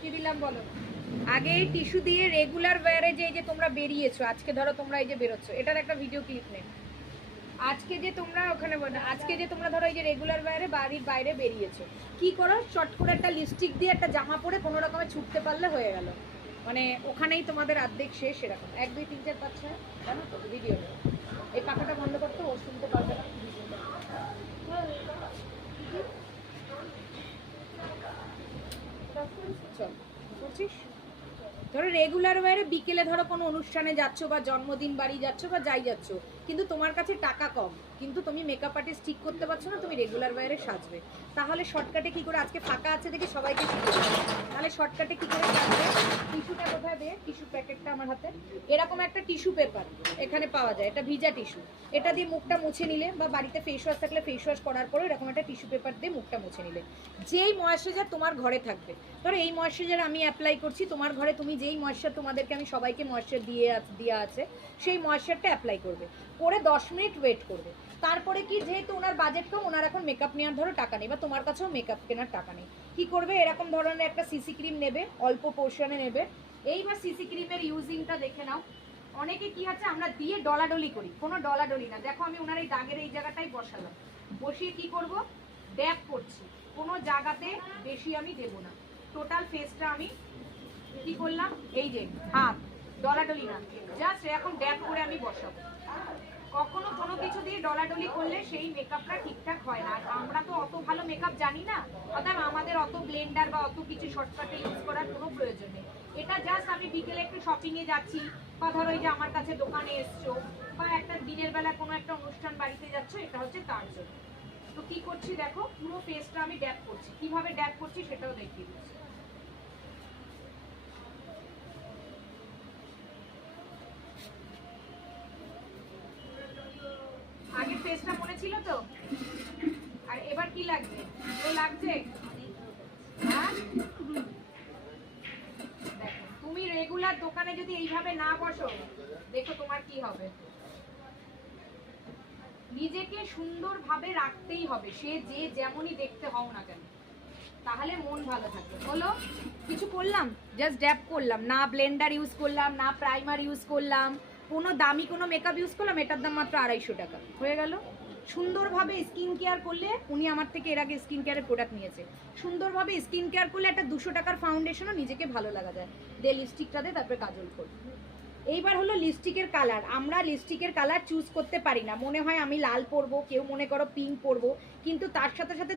কি দিলাম বলো? আগে টিস্যু দিয়ে রেগুলার ওয়্যারে যে তোমরা বেরিয়েছো, আজকে ধরো তোমরা এই যে বেরোচ্ছ, এটার একটা ভিডিও ক্লিপ নেই। আজকে যে তোমরা ওখানে আজকে যে তোমরা ধরো এই যে রেগুলার ওয়্যারে বাড়ির বাইরে বেরিয়েছো, কি করো? শর্ট করে একটা লিপস্টিক দিয়ে একটা জামা পরে কোনো রকমে ছুটতে পারলে হয়ে গেল, মানে ওখানেই তোমাদের অর্ধেক শেষ। এরকম 1 2 3 4 5 6 জানো তো ভিডিও নেই। এই পাখাটা বন্ধ করতে, ও শুনতে পারবে না। চল করছিস। ধরো রেগুলার ওয়্যারে বিকেলে ধরো কোনো অনুষ্ঠানে যাচ্ছ বা জন্মদিন বাড়ি যাচ্ছ বা যাই যাচ্ছ, কিন্তু তোমার কাছে টাকা কম, কিন্তু তুমি মেকআপ আর্টিস্ট ঠিক করতে পারছো না, তুমি রেগুলার ওয়্যারে সাজবে, তাহলে শর্টকাটে কি করে? আজকে ফাঁকা আছে দেখি সবাইকে শিখিয়ে দেবো। তাহলে শর্টকাটে কি করে সাজবে? টিস্যুটা কোথায় দে? টিস্যু প্যাকেটটা আমার হাতে। এরকম একটা টিস্যু পেপার এখানে পাওয়া যায়, এটা ভিজা টিস্যু। এটা দিয়ে মুখটা মুছে নিলে, বা বাড়িতে ফেস ওয়াশ থাকলে ফেস ওয়াশ করার পরে এরকম একটা টিস্যু পেপার দিয়ে মুখটা মুছে নিলে, যেই ময়েশ্চারাইজার তোমার ঘরে থাকবে, ধরো এই ময়েশ্চারাইজার আমি অ্যাপ্লাই করছি, তোমার ঘরে তুমি যেই ময়েশ্চার, তোমাদেরকে আমি সবাইকে ময়েশ্চার দেওয়া আছে, সেই ময়েশ্চারটা অ্যাপ্লাই করবে, করে 10 মিনিট ওয়েট করবে। তারপরে কি, যেহেতু ওনার বাজেট কম, ওনার এখন মেকআপ নেওয়ার ধরো টাকা নেই, বা তোমার কাছেও মেকআপ কেনার টাকা নেই, কি করবে? এরকম ধরনের একটা সিসি ক্রিম নেবে, অল্প পোর্শনে নেবে। এইবার সিসি ক্রিমের ইউজিংটা দেখে নাও। অনেকে কি আছে, আমরা দিয়ে ডলাডলি করি, কোনো ডলাডলি না। দেখো আমি ওনার এই দাগের এই জায়গাটাই বসালাম, বসিয়ে কি করব? ড্যাপ করছি, কোনো জায়গাতে বেশি আমি দেবো না, টোটাল ফেসটা আমি কি করলাম, এই যে হাত, ডলাডলি না, জাস্ট এখন ড্যাপ করে আমি বসাবো। কখনো কোনো কিছু দিয়ে ডলাডলি করলে সেই মেকআপটা ঠিকঠাক হয় না। আর আমরা তো অত ভালো মেকআপ জানি না, অর্থাৎ আমাদের অত ব্লেন্ডার বা অত কিছু শর্টকাটে ইউজ করার কোনো প্রয়োজন নেই। এটা জাস্ট আমি বিকেলে একটু শপিংয়ে যাচ্ছি, বা ধরো এই যে আমার কাছে দোকানে এসছো, বা একটা দিনের বেলা কোনো একটা অনুষ্ঠান বাড়িতে যাচ্ছ, এটা হচ্ছে তার জন্য। তো কি করছি দেখো, পুরো ফেসটা আমি ড্যাপ করছি। কিভাবে ড্যাপ করছি সেটাও দেখিয়ে দিচ্ছি। আগের ফেসটা মনে ছিল তো, আর এবার কি লাগবে? তো লাগছে, হ্যাঁ? দেখো তুমি রেগুলার দোকানে যদি এইভাবে না বসো, দেখো তোমার কি হবে। নিজেকে সুন্দরভাবে রাখতেই হবে, সে যে যেমনই দেখতে হও না কেন, তাহলে মন ভালো থাকবে। হলো, কিছু করলাম, জাস্ট ড্যাপ করলাম না, ব্লেন্ডার ইউজ করলাম না, প্রাইমার ইউজ করলাম, কোনো দামি কোনো মেকআপ ইউজ করলাম, এটার দাম মাত্র 250 টাকা, হয়ে গেল। সুন্দরভাবে স্কিন কেয়ার করলে, উনি আমার থেকে এর আগে স্কিন কেয়ারের প্রোডাক্ট নিয়েছে, সুন্দরভাবে স্কিন কেয়ার করলে একটা 200 টাকার ফাউন্ডেশনও নিজেকে ভালো লাগা যায়। দে লিপস্টিকটা দে, তারপরে কাজল কর। এইবার হলো লিপস্টিকের কালার। আমরা লিপস্টিকের কালার চুজ করতে পারি না, মনে হয় আমি লাল পরবো, কেউ মনে করো পিঙ্ক পরবো, কিন্তু তার সাথে সাথে